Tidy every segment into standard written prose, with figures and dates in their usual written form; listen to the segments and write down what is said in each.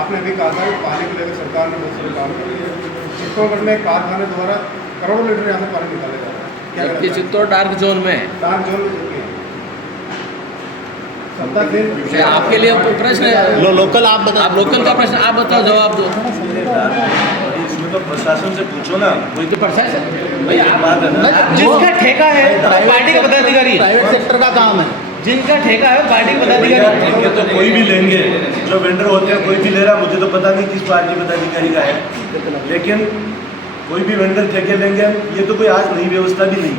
आपने अभी कहा था कि पानी को लेकर सरकार ने बहुत सारे काम कर लिए। चित्तौड़गढ़ में कारखाने द्वारा करोड़ों लीटर यहाँ से पानी निकाले जा रहा है, क्या कहना चाहेंगे? चित्तौड़ डार्क जोन में है। डार्क जोन में चुके हैं। सत्ता फिर आपके लिए प्रश्न है, लोकल आप बताओ। आप लोकल का प्रश्न आप बताओ, जवाब दो। इसमें तो प्रशासन से पूछो ना। वही तो प्रशासन भैया बात है ना, जिसका ठेका है पार्टी का पदाधिकारी, प्राइवेट सेक्टर का काम है। जिनका ठेका है पार्टी का पदाधिकारी। ठेके तो कोई भी लेंगे, जो वेंडर होते हैं कोई भी ले रहा, मुझे तो पता नहीं किस पार्टी पदाधिकारी का है, लेकिन कोई भी वेंडर ठेके लेंगे। ये तो कोई आज नई व्यवस्था भी नहीं,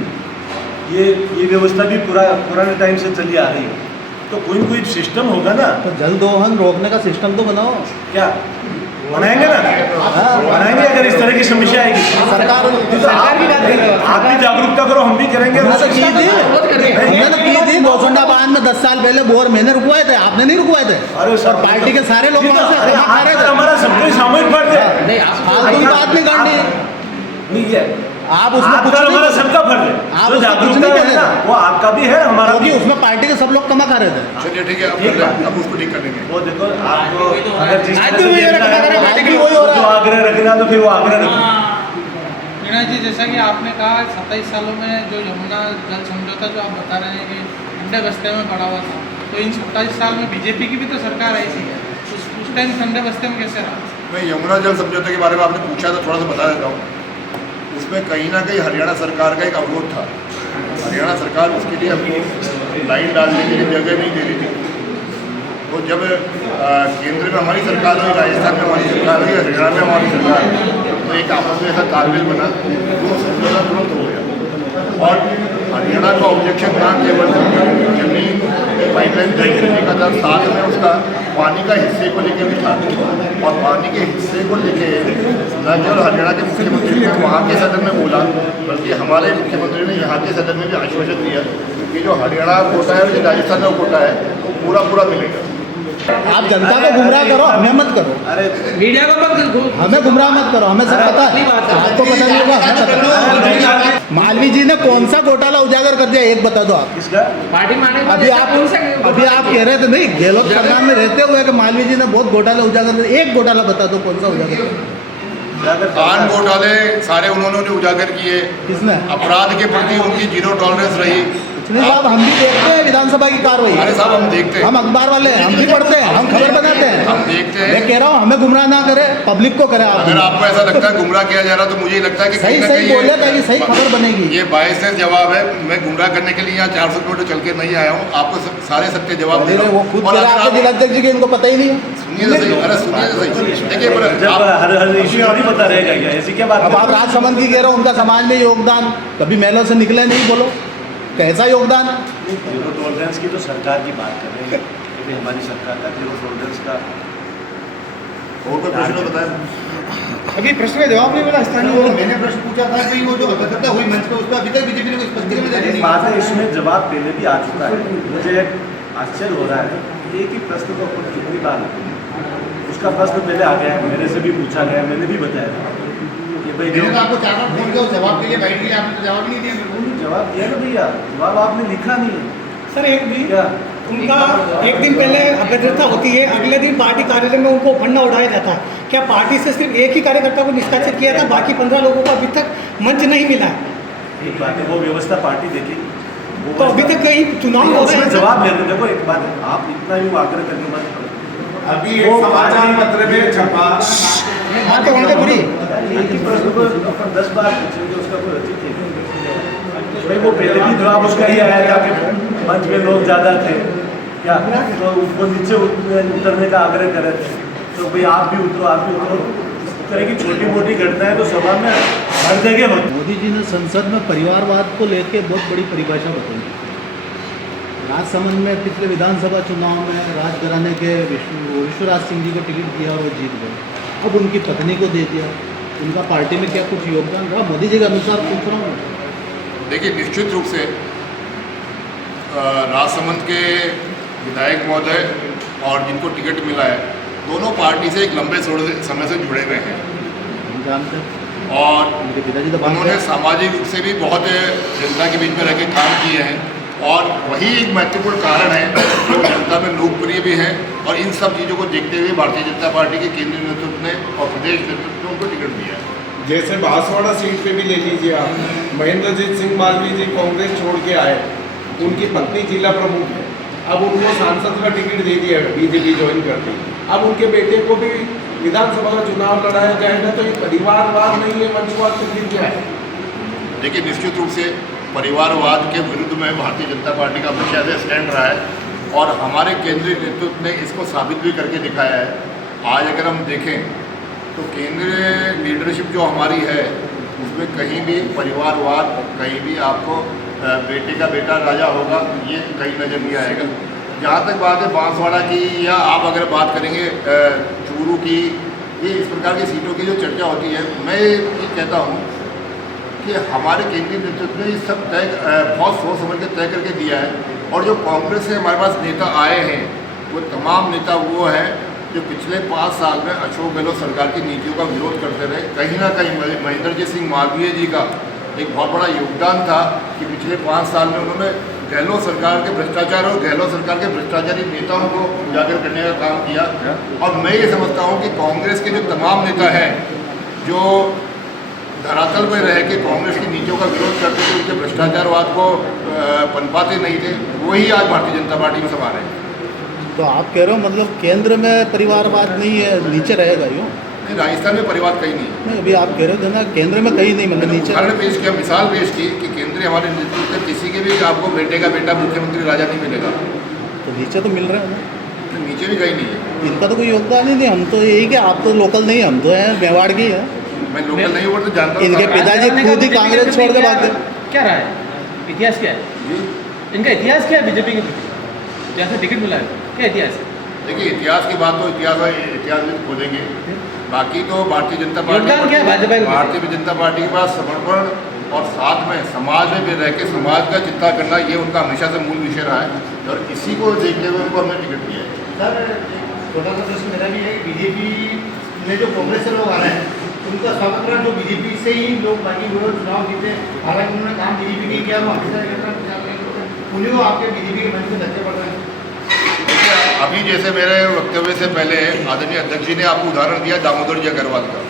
ये व्यवस्था भी पुराने टाइम से चली आ रही है। तो कोई सिस्टम होगा ना। तो जल दोहन रोकने का सिस्टम तो बनाओ। क्या बनाएंगे ना? बनाएंगे अगर इस तरह की समस्या आएगी। सरकार आप भी जागरूकता करो, हम भी करेंगे। हमने तो की थी गोसुंडाबाद में 10 साल पहले बोर मैंने रुकवाए थे, आपने नहीं रुकवाए थे। अरे और पार्टी के सारे लोग वहाँ से अरे खा रहे थे। हमारा सबको सामूहिक फर्ज है। नहीं, आप फालतू की बात नहीं करनी। नहीं है, आप उसमें आपका कुछ और नहीं हमारा कर- सबका फर्ज है। आप जो उसमें कुछ जागरूकता नहीं है ना, करेंगे। वो आपका भी है, हमारा क्योंकि भी। उसमें पार्टी के सब लोग कमा खा रहे थे। चलिए ठीक है, अब उसको ठीक कर देंगे। वो देखो आपको अगर जिस आज तरह भी वही से रखा देखना है, है, आज भी वही हो रहा जो है। आग्रह रखना तो फिर वो आग्रह रखना। मीणा जी, जैसा कि आपने कहा 27 सालों में जो यमुना जल समझौता जो आप बता रहे हैं कि ठंडे बस्ते में पड़ा हुआ था, तो इन 27 साल में बीजेपी की भी तो सरकार आई थी, उस टाइम ठंडे बस्ते में कैसे रहा? मैं यमुना जल समझौते के बारे में आपने पूछा तो थोड़ा सा बता देता हूँ। उसमें कहीं ना कहीं हरियाणा सरकार का एक अवरोध था। हरियाणा सरकार उसके लिए हमको लाइन डालने के लिए जगह नहीं दे रही थी। तो जब केंद्र में हमारी सरकार हुई, राजस्थान में हमारी सरकार हुई, हरियाणा में हमारी सरकार हुई, तो एक आपस में ऐसा तालमेल बना, वो समझौता तुरंत हो गया। और हरियाणा का ऑब्जेक्शन था केवल जमीन पाइपलाइन तय करने का था, साथ में उसका पानी का हिस्से को लेकर भी था। और पानी के हिस्से को लेके न केवल हरियाणा के मुख्यमंत्री ने वहाँ के सदन में बोला, बल्कि हमारे मुख्यमंत्री ने यहाँ के सदन में भी आश्वासन दिया कि जो हरियाणा कोटा है, जो राजस्थान का कोटा है, वो पूरा मिलेगा। आप जनता को गुमराह करो, हमें मत करो। अरे मीडिया को मत, हमें गुमराह मत करो, हमें सब पता है। आपको पता नहीं होगा, हमें पता है। मालवीय जी ने कौन सा घोटाला उजागर कर दिया, एक बता दो आप। किसका? पार्टी माने अभी आप कह रहे थे नहीं, गहलोत सरकार में रहते हुए कि मालवीय जी ने बहुत घोटाला उजागर कर, एक घोटाला बता दो कौन सा उजागर किया? खान घोटाले सारे उन्होंने उजागर किए। किसने? अपराध के प्रति उनकी जीरो टॉलरेंस रही। नहीं साहब, हम भी देखते हैं विधानसभा की कार्रवाई। अरे साहब, हम देखते हैं, हम अखबार वाले हैं, हम भी पढ़ते हैं, हम खबर बनाते हैं। हम देखते हैं। मैं कह रहा हूँ हमें गुमराह ना करे, पब्लिक को करे। अगर आप आपको ऐसा लगता है गुमराह किया जा रहा, तो मुझे लगता है कि सही कहीं ना सही कहीं बोले ताकि सही खबर बनेगी। ये बायसनेस जवाब है। मैं गुमराह करने के लिए यहाँ 400 किलोमीटर चल के नहीं आया हूँ। आपको सारे सत्य जवाब दे रहा हूँ। वो खुद और कह रहा अगर है आप- जिलाध्यक्ष जी के, इनको पता ही नहीं है। सुनिए तो सही, अरे सुनिए तो सही। देखिए पर जब आप- हर इश्यू नहीं पता रहेगा क्या? ऐसी क्या बात अब आप कर रहे हो? राजसमंद की कह रहे हो, उनका समाज में योगदान कभी मेलों से निकले नहीं, बोलो कैसा योगदान? जीरो टॉलरेंस की तो सरकार की बात कर रहे हैं, क्योंकि हमारी सरकार का जीरो टॉलरेंस का। और कोई प्रश्न बताया? अभी प्रश्न का जवाब नहीं मिला स्थानीय लोगों को। मैंने प्रश्न पूछा था कि वो जो अभद्रता हुई मंच पे, उसका अभी तक बीजेपी ने कोई स्पष्टीकरण जारी एक नहीं बात किया। है, इसमें जवाब पहले भी आ चुका है। मुझे एक आश्चर्य हो रहा है, एक ही प्रश्न को अपन कितनी बार उसका प्रश्न पहले आ गया है, मेरे से भी पूछा गया, मैंने भी बताया कि भाई मैंने तो आपको 4 बार फोन किया, उस जवाब के लिए बैठ के लिए आपने तो जवाब ही नहीं दिया मेरे को। जवाब दिया ना भैया, जवाब आपने लिखा नहीं है सर एक भी क्या? उनका एक दिन पहले अभद्रता होती है, अगले दिन पार्टी कार्यालय में उनको फंडा उड़ाया जाता है। क्या पार्टी से सिर्फ एक ही कार्यकर्ता को निष्कासित किया था, बाकी 15 लोगों को अभी तक मंच नहीं मिला है? एक बात है, वो व्यवस्था पार्टी देखेगी। वो तो अभी तक कहीं चुनाव हो रहे उसमें हैं। जवाब लेते। देखो एक बात है, आप इतना ही आग्रह करने मत करो। अभी एक समाचार पत्र में छपा, हाँ तो उनका बुरी एक ही प्रश्न को अपन 10 बार पूछेंगे, उसका कोई औचित्य नहीं। भाई वो पहले भी जवाब उसका ही आया था कि मंच में लोग ज़्यादा थे क्या, तो वो नीचे उतरने का आग्रह कर रहे थे, तो भाई आप भी उतरो। इस तरह की छोटी मोटी घटनाएं तो सभा में हर जगह होती। मोदी जी ने संसद में परिवारवाद को लेके बहुत बड़ी परिभाषा बताई। राजसमंद में पिछले विधानसभा चुनाव में राजघराने के विश्वराज सिंह जी को टिकट दिया और वो जीत गए। अब उनकी पत्नी को दे दिया, उनका पार्टी में क्या कुछ योगदान रहा? मोदी जी के अनुसार पूछ रहा हूँ। देखिए, निश्चित रूप से राजसमंद के विधायक महोदय और जिनको टिकट मिला है, दोनों पार्टी से एक लंबे समय से जुड़े हुए हैं। हम जानते हैं और उनके पिताजी तो उन्होंने सामाजिक रूप से भी बहुत जनता के बीच में रह के काम किए हैं। और वही एक महत्वपूर्ण कारण है कि वो जनता में लोकप्रिय भी हैं और इन सब चीज़ों को देखते हुए भारतीय जनता पार्टी के केंद्रीय नेतृत्व ने और प्रदेश नेतृत्व ने उनको टिकट दिया है। जैसे बांसवाड़ा सीट पे भी ले लीजिए आप, महेंद्रजीत सिंह मालवीय जी कांग्रेस छोड़ के आए, उनकी पत्नी जिला प्रमुख है, अब उनको सांसद का टिकट दे दिया है, बीजेपी ज्वाइन कर दी। अब उनके बेटे को भी विधानसभा का चुनाव लड़ाया जाएगा, तो ये परिवारवाद नहीं है, वंशवाद तो फिर क्या है? देखिए, निश्चित रूप से परिवारवाद के विरुद्ध में भारतीय जनता पार्टी का हमेशा से स्टैंड रहा है और हमारे केंद्रीय नेतृत्व ने इसको साबित भी करके दिखाया है। आज अगर हम देखें तो केंद्रीय लीडरशिप जो हमारी है उसमें कहीं भी परिवारवाद, कहीं भी आपको बेटे का बेटा राजा होगा, ये कहीं नज़र नहीं आएगा। जहाँ तक बात है बांसवाड़ा की, या आप अगर बात करेंगे चूरू की, ये इस प्रकार की सीटों की जो चर्चा होती है, मैं ये कहता हूँ कि हमारे केंद्रीय नेतृत्व ने इस सब तय बहुत सोच समझ के तय करके दिया है। और जो कांग्रेस से हमारे पास नेता आए हैं, वो तमाम नेता वो हैं जो पिछले 5 साल में अशोक गहलोत सरकार की नीतियों का विरोध करते रहे। कहीं ना कहीं महेंद्रजीत सिंह मालवीय जी का एक बहुत बड़ा योगदान था कि पिछले 5 साल में उन्होंने गहलोत सरकार के भ्रष्टाचार और गहलोत सरकार के भ्रष्टाचारी नेताओं को उजागर करने का काम किया। और मैं ये समझता हूँ कि कांग्रेस के जो तमाम नेता हैं जो धरातल में रह के कांग्रेस की नीतियों का विरोध करते थे, उनके भ्रष्टाचारवाद को पनपाते नहीं थे, वही आज भारतीय जनता पार्टी में समा रहे हैं। तो आप कह रहे हो मतलब केंद्र में परिवारवाद नहीं है, नीचे रहेगा यूँ? नहीं, राजस्थान में परिवार कहीं नहीं है। नहीं, अभी आप कह रहे थे ना केंद्र में कहीं नहीं, मतलब नीचे। उदाहरण पेश किया, मिसाल पेश की कि केंद्रीय हमारे नेतृत्व में किसी के भी आपको बेटे का बेटा मुख्यमंत्री राजा नहीं मिलेगा। तो नीचे तो मिल रहे हैं ना, तो नीचे भी कहीं नहीं है। इनका तो कोई योगदान ही नहीं। हम तो यही कि आप तो लोकल नहीं, हम तो हैं मेवाड़ के ही हैं। मैं लोकल नहीं हुआ तो जानता हूँ। इनके पिताजी खुद ही कांग्रेस छोड़ के भाग गए। क्या रहा है, इतिहास क्या है इनका, इतिहास क्या है बीजेपी के प्रति, जैसे टिकट मिला है, क्या इतिहास है? देखिए, इतिहास की बात तो इतिहास में खोलेंगे, बाकी तो भारतीय जनता योगदान क्या है भाजपा का? भारतीय जनता पार्टी के पास समर्पण और साथ में समाज में भी रह के समाज का चिंता करना, ये उनका हमेशा से मूल विषय रहा है और इसी को देखते हुए उनको हमने टिकट दिया है। सर, छोटा सा प्रश्न मेरा भी है कि बीजेपी में जो कांग्रेस से लोग आ रहे हैं उनका स्वागत करा, जो बीजेपी से ही लोग बाकी वो चुनाव जीते, हालांकि उन्होंने काम बीजेपी नहीं किया, वो हमेशा उन्हीं को आपके बीजेपी के मंच में धक्के पड़ रहे हैं। अभी जैसे मेरे वक्तव्य से पहले आदरणीय अध्यक्ष जी ने आपको उदाहरण दिया दामोदर जी अग्रवाल का।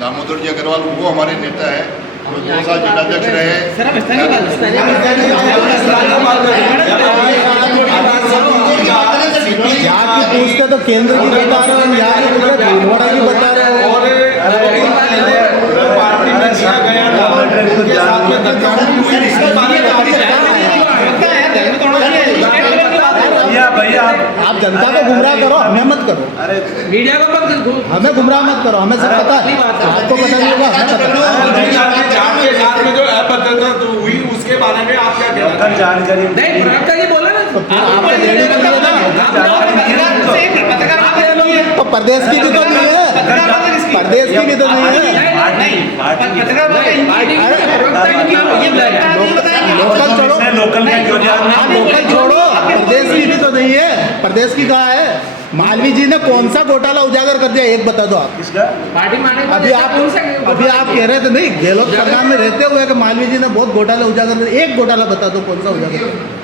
दामोदर जी अग्रवाल वो हमारे नेता है, वो 2 साल जिलाध्यक्ष रहे। यहाँ की पूछते तो केंद्र की बता रहे हो, यहाँ की पूछते भीलवाड़ा की बता रहे हो। पार्टी में दिया गया था, उनके साथ में भैया आप जनता को गुमराह करो, हमें मत करो। अरे मीडिया को मत करो, हमें गुमराह मत करो, हमें सब पता है। आपको पता नहीं होगा, हमें पता आपके साथ में जो अभद्रता तो हुई उसके बारे में आप क्या कहना लोकल जानकारी नहीं, प्रवक्ता ये बोला ना, आपको देने के लिए ना। तो प्रदेश की भी तो नहीं है, प्रदेश की भी तो नहीं है। लोकल छोड़ो, लोकल में क्यों लोकल छोड़ो, प्रदेश की भी तो नहीं है। प्रदेश की कहाँ है? मालवीय जी ने कौन सा घोटाला उजागर कर दिया, एक बता दो आप। किसका? पार्टी माने अभी आप कह रहे थे नहीं, गहलोत सरकार में रहते हुए कि मालवीय जी ने बहुत घोटाला उजागर, एक घोटाला बता दो कौन सा उजागर।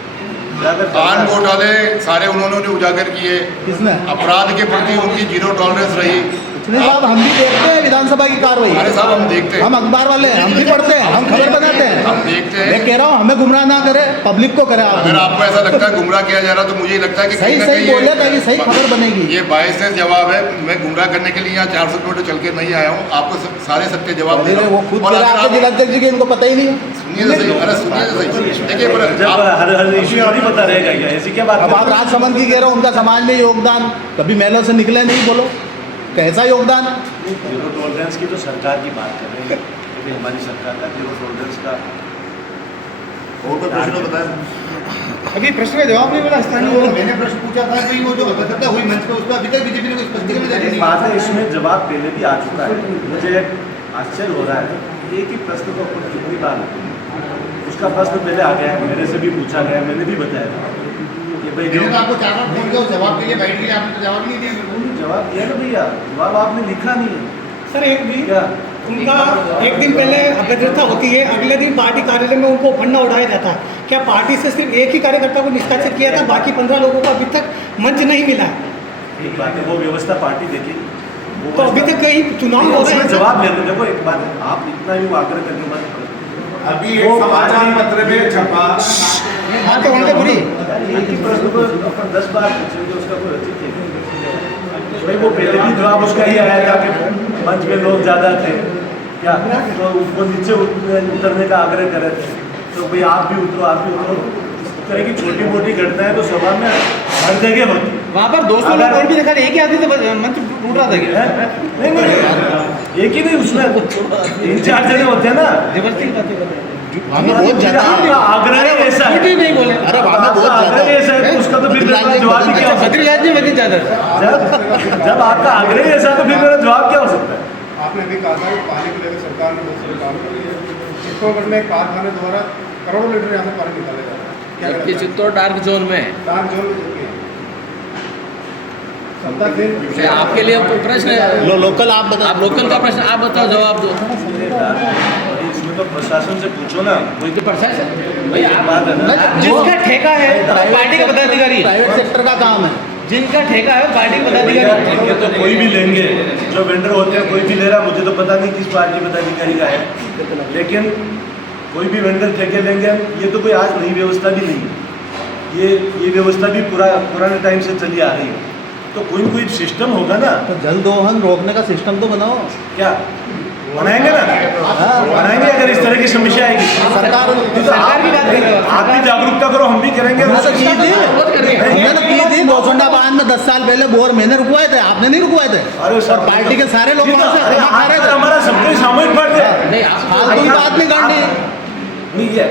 खान घोटाले सारे उन्होंने उजागर किए। किसने? अपराध के प्रति उनकी 0 टॉलरेंस रही। नहीं साहब, हम भी देखते हैं विधानसभा की कार्रवाई। अरे साहब, हम देखते हैं, हम अखबार वाले हैं, हम भी पढ़ते हैं, हम खबर बनाते हैं। हम देखते हैं। मैं कह रहा हूँ हमें गुमराह ना करे, पब्लिक को करे। अगर आपको ऐसा लगता है गुमराह किया जा रहा तो मुझे लगता है कि सही सही बोले ताकि सही खबर बनेगी। ये बायस जवाब है। मैं गुमराह करने के लिए यहाँ 400 किलोमीटर चल के नहीं आया हूँ, आपको सारे सत्य जवाब दे रहा वो हूँ। खुद कह रहा है आपके जिलाध्यक्ष जी के, इनको पता ही नहीं। सुनिए तो सही, अरे सुनिए तो सही। देखिए, जब हर इश्यू नहीं पता रहेगा क्या, ऐसी क्या बात? अब आप राजसमंद की कह रहे हो, उनका समाज में योगदान कभी महलों से निकले नहीं, बोलो कैसा योगदान? जीरो टॉलरेंस की तो सरकार की बात कर रहे हैं, क्योंकि हमारी सरकार का जीरो टॉलरेंस का और कोई प्रश्न बताया? अभी प्रश्न का जवाब नहीं मिला स्थानीय और मैंने प्रश्न पूछा था कि वो जो अभद्रता हुई मंच पर, उसका अभी तक बीजेपी ने कोई स्पष्टीकरण जारी नहीं बात है, इसमें जवाब पहले भी आ चुका है। मुझे आश्चर्य हो रहा है, एक ही प्रश्न को अपन कितनी बार उसका प्रश्न पहले आ गया है, मेरे से भी पूछा गया, मैंने भी बताया था कि भाई मैंने तो आपको 4 बार फोन किया, जवाब के लिए बैठ के आपने तो जवाब नहीं दिया। जवाब दिया ना भैया, जवाब आपने लिखा नहीं है। सर एक भी क्या उनका एक दिन पहले अभद्रता होती है, अगले दिन पार्टी कार्यालय में उनको फंडा उड़ाया जाता है। क्या पार्टी से सिर्फ एक ही कार्यकर्ता को निष्कासित किया था, बाकी 15 लोगों को अभी तक मंच नहीं मिला है? एक बात है, वो व्यवस्था पार्टी देखी, तो अभी तक कहीं चुनाव हो रहे उसमें हैं। जवाब ले लो। देखो एक बात है, आप इतना भी आग्रह करके मत अभी एक समाचार पत्र में छपा हाँ तो उनके पूरी एक ही प्रश्न को अपन 10 बार पूछेंगे, उसका कोई औचित्य नहीं। भाई वो पहले भी जवाब उसका ही आया था कि मंच में लोग ज़्यादा थे क्या, तो उसको नीचे उतरने का आग्रह कर रहे थे, तो भाई आप भी उतरो, आप भी उतरो। इस तरह की छोटी मोटी घटनाएं तो सभा में हर जगह होती है। वहाँ पर 200 लोग और भी दिखा रहे, एक ही आदमी से मंच टूट रहा था क्या? नहीं, एक ही नहीं, उसमें 3-4 जने होते हैं ना। जबरदस्ती की बातें कर रहे हैं। बहुत ज्यादा है। आपका आग्रह ही ऐसा है, झूठ ही नहीं बोले। अरे वहाँ में बहुत आग्रह ही ऐसा है, तो उसका तो फिर मेरा जवाब ही क्या हो सकता बद्रीनाथ जी मदीन ज्यादा है? जब आपका आग्रह ही ऐसा है, तो फिर मेरा जवाब क्या हो सकता है? आपने अभी कहा था कि पानी को लेकर सरकार ने बहुत सारे काम कर रही है। चित्तौड़गढ़ में कारखाने द्वारा करोड़ों लीटर यहाँ से पानी निकाले जा रहे हैं, क्या कहना जबकि चाहेंगे? चित्तौड़ डार्क जोन में है। डार्क जोन में चुके हैं। सत्ता दिन आपके लिए प्रश्न है, लोकल आप बता, आप लोकल का प्रश्न आप बताओ, जवाब दो। इसमें तो प्रशासन से पूछो ना। कोई तो प्रशासन भाई आप बात है ना, जिसका ठेका है पार्टी का पदाधिकारी, प्राइवेट सेक्टर का काम है। जिनका ठेका है पार्टी का पदाधिकारी। ठेके तो कोई भी लेंगे, जो वेंडर होते हैं कोई भी ले रहा, मुझे तो पता नहीं किस पार्टी पदाधिकारी का है, लेकिन कोई भी वेंडर ठेके लेंगे। ये तो कोई आज नई व्यवस्था भी नहीं है, ये व्यवस्था भी पुराने टाइम से चली आ रही है। तो कोई सिस्टम होगा ना। तो जल दोहन रोकने का सिस्टम तो बनाओ। क्या बनाएंगे ना, बनाएंगे अगर इस तरह की समस्या आएगी। सरकार सरकार की बात कर रहे हो, आप भी जागरूकता करो, हम भी करेंगे। हमने तो की थी, बहुत कर रही है। हमने तो की थी। गोसुंडा बांध में 10 साल पहले बोर मैंने रुकवाए थे, आपने नहीं रुकवाए थे। अरे और पार्टी के सारे लोग वहाँ से अरे वहाँ खा रहे थे। हमारा सबके सामूहिक फर्ज है। नहीं आप फालतू की बात नहीं करनी। नहीं है,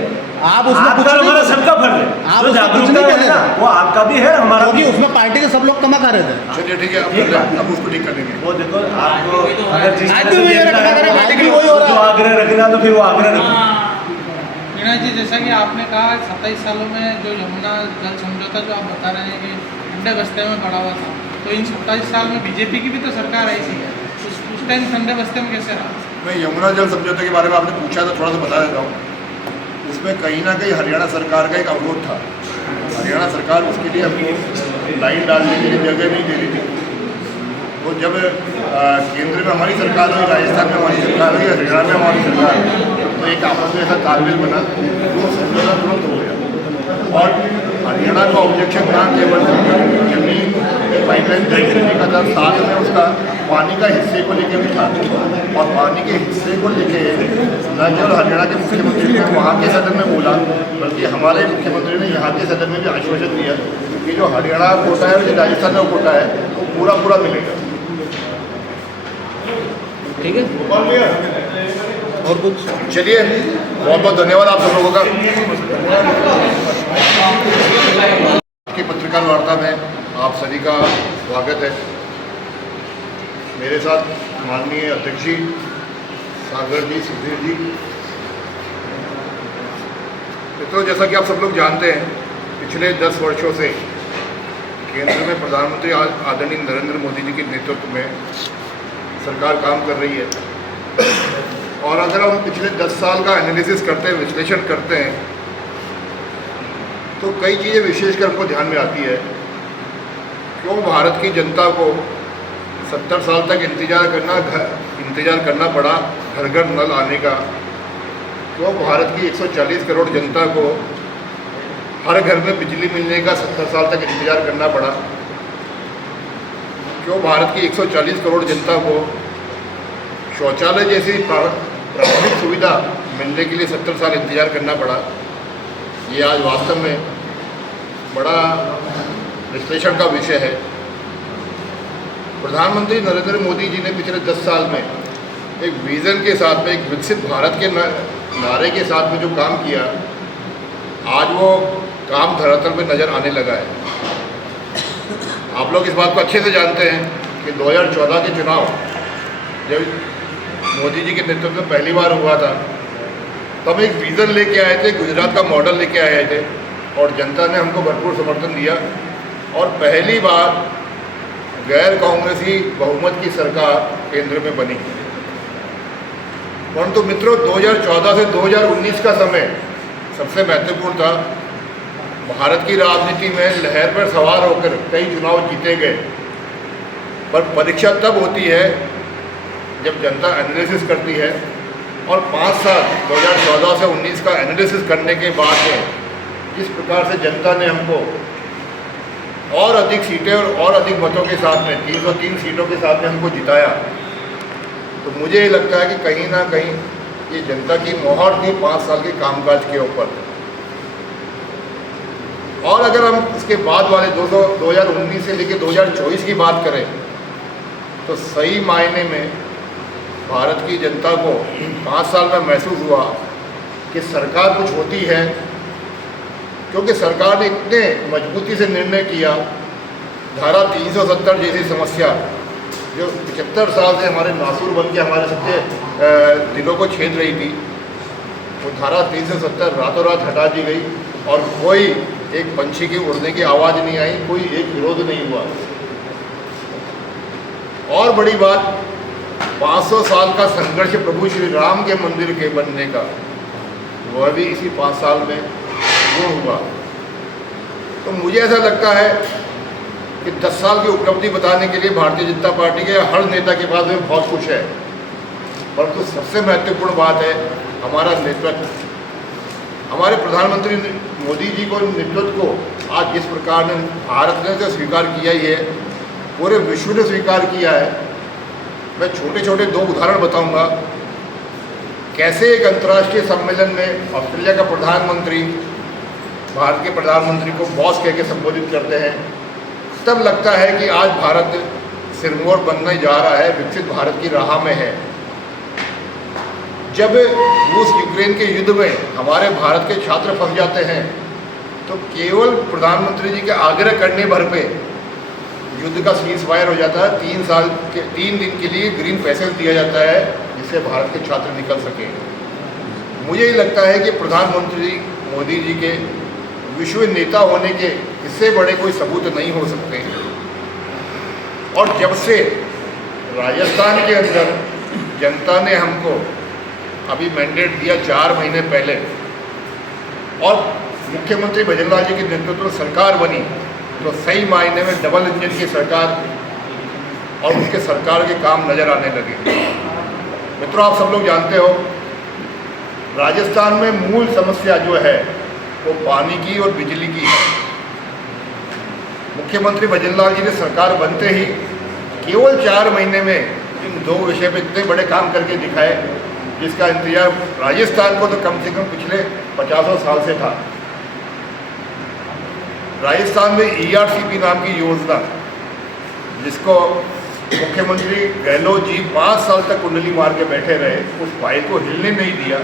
आप उसमें कुछ आपका नहीं हमारा बोले। सबका फर्ज है। आप जो उसमें कुछ जागरूकता नहीं है बोले। ना, वो आपका भी है, हमारा भी क्योंकि है। उसमें पार्टी के सब लोग कमा खा रहे थे। चलिए ठीक है, अब कर लें, अब उसको ठीक कर लेंगे। वो देखो आपको अगर जिस आज तरह भी से वही देखना रखना है, करें, आज भी वही हो रहा जो है। आग्रह रखना तो फिर वो आग्रह रखना। मीणा जी, जैसा कि आपने कहा 27 सालों में जो यमुना जल समझौता जो आप बता रहे हैं कि ठंडे बस्ते में पड़ा हुआ था, तो इन 27 साल में बीजेपी की भी तो सरकार आई थी, उस टाइम ठंडे बस्ते में कैसे रहा? मैं यमुना जल समझौते के बारे में आपने पूछा तो थोड़ा सा बता देता हूँ। उसमें कहीं ना कहीं हरियाणा सरकार का एक अवरोध था। हरियाणा सरकार उसके लिए हमको लाइन डालने के लिए जगह नहीं दे रही थी। तो जब केंद्र में हमारी सरकार हुई, राजस्थान में हमारी सरकार हुई, हरियाणा में हमारी सरकार हुई, तो एक आपस में ऐसा तालमेल बना, वो समझौता तुरंत हो गया। और हरियाणा का ऑब्जेक्शन था केवल जमीन पाइपलाइन तय करने का था, साथ में उसका पानी का हिस्से को लेकर भी था। और पानी के हिस्से को लेके न केवल हरियाणा के मुख्यमंत्री ने वहाँ के सदन में बोला, बल्कि हमारे मुख्यमंत्री ने यहाँ के सदन में भी आश्वासन दिया कि जो हरियाणा कोटा है, जो राजस्थान का कोटा है, वो पूरा पूरा मिलेगा। ठीक है। और कुछ चलिए, बहुत बहुत धन्यवाद आप सब लोगों का। की पत्रकार वार्ता में आप सभी का स्वागत है। मेरे साथ माननीय अध्यक्ष जी, सागर जी, सुधीर जी। तो जैसा कि आप सब लोग जानते हैं, पिछले 10 वर्षों से केंद्र में प्रधानमंत्री आदरणीय नरेंद्र मोदी जी के नेतृत्व में सरकार काम कर रही है। और अगर हम पिछले 10 साल का एनालिसिस करते हैं, विश्लेषण करते हैं, तो कई चीज़ें विशेषकर हमको ध्यान में आती है। क्यों भारत की जनता को 70 साल तक इंतज़ार करना पड़ा घर घर नल आने का? क्यों भारत की 140 करोड़ जनता को हर घर में बिजली मिलने का 70 साल तक इंतज़ार करना पड़ा? क्यों भारत की 140 करोड़ जनता को शौचालय जैसी प्राथमिक सुविधा मिलने के लिए 70 साल इंतज़ार करना पड़ा? ये आज वास्तव में बड़ा विश्लेषण का विषय है। प्रधानमंत्री नरेंद्र मोदी जी ने पिछले 10 साल में एक विज़न के साथ में, एक विकसित भारत के नारे के साथ में जो काम किया, आज वो काम धरातल पे नज़र आने लगा है। आप लोग इस बात को अच्छे से जानते हैं कि 2014 के चुनाव जब मोदी जी के नेतृत्व में पहली बार हुआ था, तब एक विज़न लेके आए थे, गुजरात का मॉडल लेके आए थे, और जनता ने हमको भरपूर समर्थन दिया और पहली बार गैर कांग्रेसी बहुमत की सरकार केंद्र में बनी। परंतु मित्रों, 2014 से 2019 का समय सबसे महत्वपूर्ण था। भारत की राजनीति में लहर पर सवार होकर कई चुनाव जीते गए, पर परीक्षा तब होती है जब जनता एनालिसिस करती है, और 5 साल 2014 से 19 का एनालिसिस करने के बाद में जिस प्रकार से जनता ने हमको और अधिक सीटें और अधिक मतों के साथ में 303 सीटों के साथ में हमको जिताया, तो मुझे ये लगता है कि कहीं ना कहीं ये जनता की मोहर थी 5 साल के कामकाज के ऊपर। और अगर हम इसके बाद वाले 2019 से लेकर 2024 की बात करें, तो सही मायने में भारत की जनता को 5 साल में महसूस हुआ कि सरकार कुछ होती है, क्योंकि सरकार ने इतने मजबूती से निर्णय किया। धारा 370 जैसी समस्या जो 75 साल से हमारे नासूर बन के हमारे सबके दिलों को छेद रही थी, वो धारा 370 रातों रात हटा दी गई और कोई एक पंछी की उड़ने की आवाज़ नहीं आई, कोई एक विरोध नहीं हुआ। और बड़ी बात, 500 साल का संघर्ष प्रभु श्री राम के मंदिर के बनने का, वह भी इसी 5 साल में वो हुआ। तो मुझे ऐसा लगता है कि 10 साल की उपलब्धि बताने के लिए भारतीय जनता पार्टी के हर नेता के पास में बहुत कुछ है, परंतु सबसे महत्वपूर्ण बात है हमारा नेतृत्व। हमारे प्रधानमंत्री मोदी जी को नेतृत्व को आज जिस प्रकार ने भारत ने तो स्वीकार किया ही है, पूरे विश्व ने स्वीकार किया है। मैं छोटे छोटे 2 उदाहरण बताऊंगा। कैसे एक अंतर्राष्ट्रीय सम्मेलन में ऑस्ट्रेलिया का प्रधानमंत्री भारत के प्रधानमंत्री को बॉस कह के संबोधित करते हैं, तब लगता है कि आज भारत सिरमौर बनने जा रहा है, विकसित भारत की राह में है। जब रूस यूक्रेन के युद्ध में हमारे भारत के छात्र फंस जाते हैं, तो केवल प्रधानमंत्री जी के आग्रह करने भर पे युद्ध का सीज फायर हो जाता है। 3 दिन के लिए ग्रीन पैसेज दिया जाता है, जिससे भारत के छात्र निकल सके। मुझे ये लगता है कि प्रधानमंत्री मोदी जी के विश्व नेता होने के इससे बड़े कोई सबूत नहीं हो सकते। और जब से राजस्थान के अंदर जनता ने हमको अभी मैंडेट दिया 4 महीने पहले, और मुख्यमंत्री भजनलाल जी के नेतृत्व में सरकार बनी, तो सही मायने में डबल इंजन की सरकार और उसके सरकार के काम नज़र आने लगे। मित्रों, आप सब लोग जानते हो, राजस्थान में मूल समस्या जो है वो पानी की और बिजली की है। मुख्यमंत्री भजनलाल जी ने सरकार बनते ही केवल 4 महीने में इन 2 विषय पे इतने बड़े काम करके दिखाए, जिसका इंतजार राजस्थान को तो कम से कम पिछले 50 साल से था। राजस्थान में ERCP नाम की योजना, जिसको मुख्यमंत्री गहलोत जी 5 साल तक कुंडली मार के बैठे रहे, उस फाइल को हिलने नहीं दिया।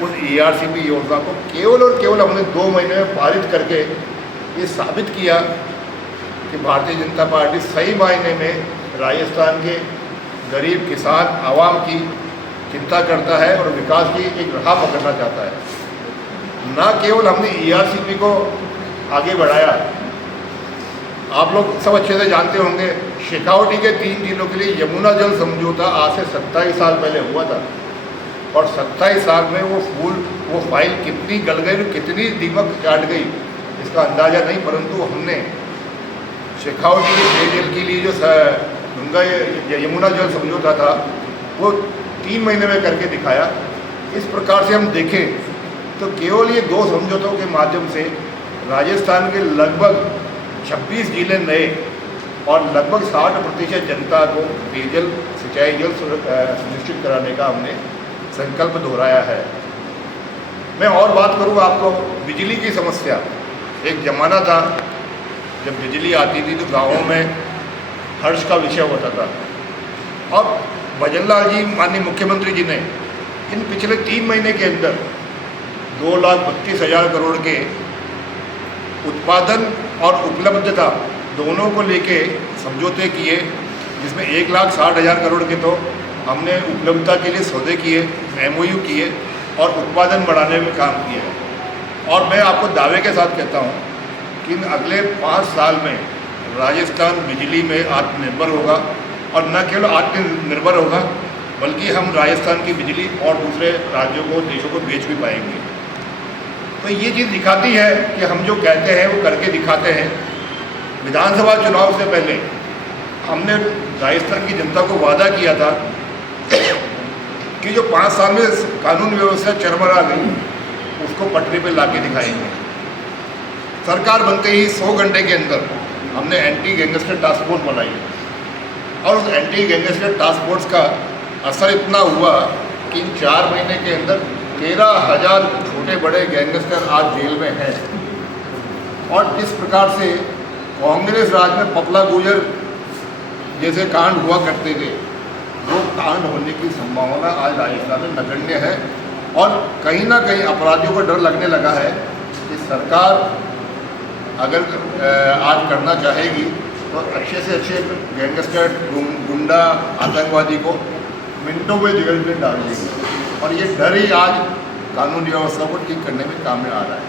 उस ERCP योजना को केवल और केवल हमने 2 महीने में पारित करके ये साबित किया कि भारतीय जनता पार्टी सही मायने में राजस्थान के गरीब किसान आवाम की चिंता करता है और विकास की एक राह पकड़ना चाहता है। न केवल हमने ERCP को आगे बढ़ाया, आप लोग सब अच्छे से जानते होंगे, शेखावटी के 3 जिलों के लिए यमुना जल समझौता आज से 27 साल पहले हुआ था, और 27 साल में वो फाइल कितनी गल गई, कितनी दीमक काट गई, इसका अंदाज़ा नहीं। परंतु हमने शेखावटी के पेयजल के लिए जो गंगा यमुना जल समझौता था, वो 3 महीने में करके दिखाया। इस प्रकार से हम देखें तो केवल ये 2 समझौतों के माध्यम से राजस्थान के लगभग 26 जिले नए और लगभग 60% जनता को पेयजल सिंचाई जल सुनिश्चित कराने का हमने संकल्प दोहराया है। मैं और बात करूँ आपको बिजली की समस्या। एक ज़माना था जब बिजली आती थी तो गाँवों में हर्ष का विषय होता था। अब भजनलाल जी माननीय मुख्यमंत्री जी ने इन पिछले 3 महीने के अंदर 2,32,000 करोड़ के उत्पादन और उपलब्धता दोनों को लेके समझौते किए, जिसमें 1,60,000 करोड़ के तो हमने उपलब्धता के लिए सौदे किए, MOU किए और उत्पादन बढ़ाने में काम किया। और मैं आपको दावे के साथ कहता हूँ कि इन अगले 5 साल में राजस्थान बिजली में आत्मनिर्भर होगा, और न केवल आत्मनिर्भर होगा बल्कि हम राजस्थान की बिजली और दूसरे राज्यों को, देशों को बेच भी पाएंगे। तो ये चीज़ दिखाती है कि हम जो कहते हैं वो करके दिखाते हैं। विधानसभा चुनाव से पहले हमने राजस्थान की जनता को वादा किया था कि जो 5 साल में कानून व्यवस्था चरमरा गई उसको पटरी पे लाके दिखाएंगे। सरकार बनते ही 100 घंटे के अंदर हमने एंटी गैंगस्टर टास्क फोर्स बनाई और उस एंटी गैंगस्टर टास्क फोर्स का असर इतना हुआ कि इन 4 महीने के अंदर 13,000 छोटे बड़े गैंगस्टर आज जेल में हैं। और जिस प्रकार से कांग्रेस राज में पपला गुजर जैसे कांड हुआ करते थे, वो कांड होने की संभावना आज राजस्थान में नगण्य है। और कहीं ना कहीं अपराधियों को डर लगने लगा है कि सरकार अगर आज करना चाहेगी तो अच्छे से अच्छे गैंगस्टर गुंडा आतंकवादी को मिनटों में जेल में डाल देगी। और ये डर ही आज कानून व्यवस्था को ठीक करने में काम में आ रहा है।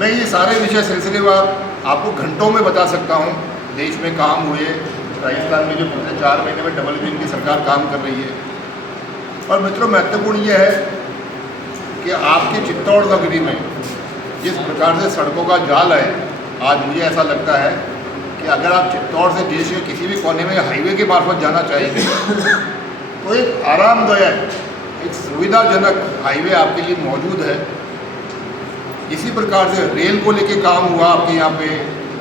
मैं ये सारे विषय सिलसिलेवार आपको घंटों में बता सकता हूँ। देश में काम हुए, राजस्थान में जो पिछले 4 महीने में डबल इंजन की सरकार काम कर रही है। और मित्रों, महत्वपूर्ण ये है कि आपके चित्तौड़ नगरी में जिस प्रकार से सड़कों का जाल है, आज मुझे ऐसा लगता है कि अगर आप चित्तौड़ से देश के किसी भी कोने में हाईवे के मार्फत जाना चाहेंगे तो एक आरामदायक, एक सुविधाजनक हाईवे आपके लिए मौजूद है। इसी प्रकार से रेल को लेके काम हुआ, आपके यहाँ पे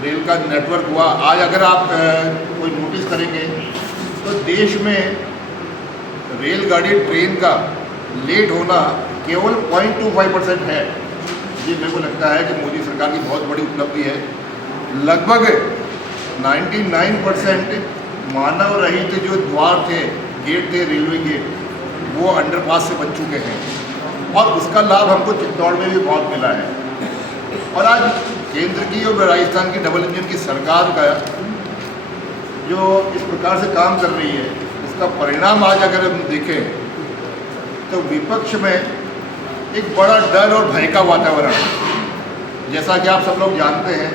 रेल का नेटवर्क हुआ। आज अगर आप कोई नोटिस करेंगे तो देश में रेलगाड़ी ट्रेन का लेट होना केवल 0.25% है। ये मेरे को लगता है कि मोदी सरकार की बहुत बड़ी उपलब्धि है। लगभग 99% मानव रहित जो द्वार थे, गेट थे, रेलवे गेट, वो अंडरपास से बन चुके हैं और उसका लाभ हमको चित्तौड़ में भी बहुत मिला है। और आज केंद्र की और राजस्थान की डबल इंजन की सरकार का जो इस प्रकार से काम कर रही है, उसका परिणाम आज अगर हम देखें तो विपक्ष में एक बड़ा डर और भय का वातावरण है। जैसा कि आप सब लोग जानते हैं,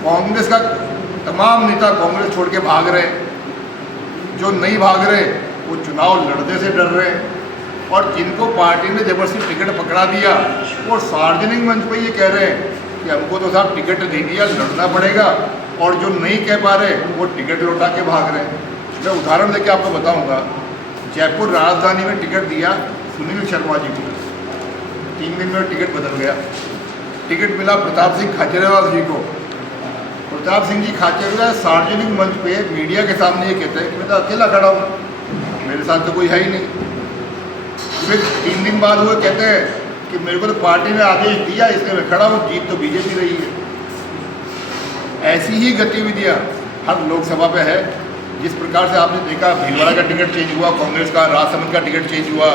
कांग्रेस का तमाम नेता कांग्रेस छोड़ के भाग रहे, जो नहीं भाग रहे वो चुनाव लड़ने से डर रहे हैं। और जिनको पार्टी ने जबरदस्ती टिकट पकड़ा दिया वो सार्वजनिक मंच पर ये कह रहे हैं कि हमको तो साहब टिकट दे दिया, लड़ना पड़ेगा। और जो नहीं कह पा रहे वो टिकट लौटा के भाग रहे हैं। मैं उदाहरण देके आपको बताऊंगा। जयपुर राजधानी में टिकट दिया सुनील शर्मा जी को, 3 दिन में टिकट बदल गया। टिकट मिला प्रताप सिंह खाचरियावास जी को। प्रताप सिंह जी खाचरियावास सार्वजनिक मंच पे मीडिया के सामने ये कहते हैं कि मैं तो अकेला खड़ा हूँ, मेरे साथ तो कोई है ही नहीं। फिर 3 दिन बाद वो कहते हैं कि मेरे को तो पार्टी ने आदेश दिया, इसलिए मैं खड़ा हूँ, जीत तो बीजेपी रही है। ऐसी ही गतिविधियाँ हर लोकसभा पे है। जिस प्रकार से आपने देखा भीलवाड़ा का टिकट चेंज हुआ, कांग्रेस का राजसमंद का टिकट चेंज हुआ।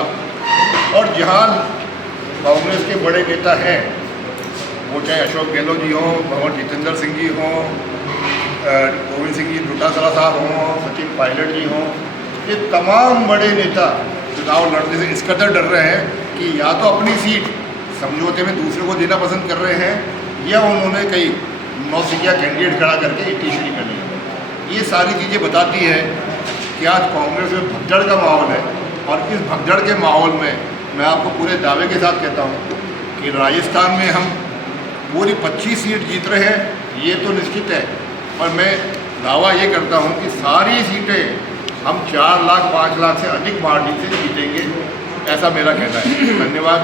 और जहाँ कांग्रेस के बड़े नेता हैं, वो चाहे अशोक गहलोत जी हों, भंवर जितेंद्र सिंह जी हों, गोविंद सिंह जी डोटासरा साहब हों, सचिन पायलट जी हों, ये तमाम बड़े नेता चुनाव लड़ने से इस कदर डर रहे हैं कि या तो अपनी सीट समझौते में दूसरे को देना पसंद कर रहे हैं या उन्होंने कई नौसिखिया कैंडिडेट खड़ा करके इटीशरी कर ली। ये सारी चीज़ें बताती है कि आज कांग्रेस में भगदड़ का माहौल है। और इस भगदड़ के माहौल में मैं आपको पूरे दावे के साथ कहता हूँ कि राजस्थान में हम पूरी 25 सीट जीत रहे हैं, ये तो निश्चित है। और मैं दावा ये करता हूँ कि सारी सीटें हम 4 लाख 5 लाख से अधिक मार्जिन से जीतेंगे, ऐसा मेरा कहना है। धन्यवाद।